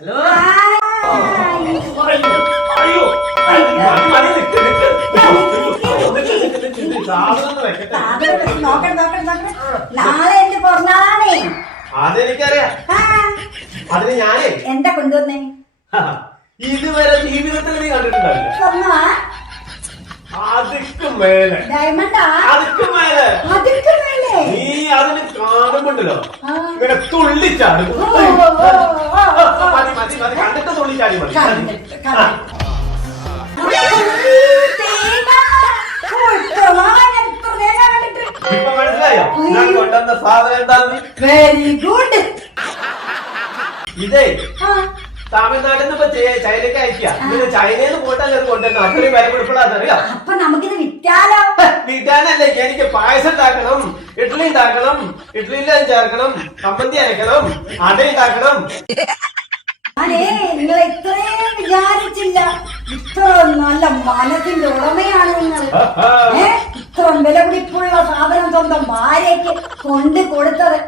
Hello നാളെ എന്റെ പിറന്നാളാണേ. അതെനിക്കറിയാം. അതിന് ഞാനേ എന്താ കൊണ്ടുവന്നേ? ഇതുവരെ ജീവിതത്തിൽ നീ കണ്ടിട്ടുണ്ടാവില്ല. സ്വർണ്ണമാ? അതുക്കും മേലെ ഡയമണ്ടാ? അതുക്കും മേലെ അതിക്ക് മേലെ? നീ അതിന് കാണുമ്പോണ്ടല്ലോ ഇങ്ങനെ തുള്ളിച്ചാടും. മതി മതി മതി കണ്ടിട്ട് തുള്ളിച്ചാടി മതി. ഇപ്പൊ മനസ്സിലായോ ഞാൻ കൊണ്ടുവന്ന സാധനം എന്താന്ന്? Very good. ഇതേ തമിഴ്നാട്ടിൽ നിന്ന് ഇപ്പൊ ചൈനക്ക് അയക്കുക. ചൈനയിൽ നിന്ന് പോയിട്ടാണ് ഞാൻ കൊണ്ടുവരുന്നത്. അത്രയും വില കൊടുക്കണതറിയാം. അപ്പൊ നമുക്കിത് വിറ്റാലോ? വിറ്റാനല്ലേ, എനിക്ക് പായസം ഉണ്ടാക്കണം, ഇഡ്ഡലി ഉണ്ടാക്കണം, ഇഡ്ഡലിയിൽ ചേർക്കണം, ചമ്മന്തി അരക്കണം, അട ഉണ്ടാക്കണം. ഞാനേ നിങ്ങൾ ഇത്രയും വിചാരിച്ചില്ല. ഇത്ര നല്ല മനസ്സിന്റെ ഉടമയാണ് നിങ്ങൾ. ഇത്ര വില പിടിപ്പുള്ള സാധനം സ്വന്തം ഭാര്യയ്ക്ക് കൊണ്ട് കൊടുത്തത്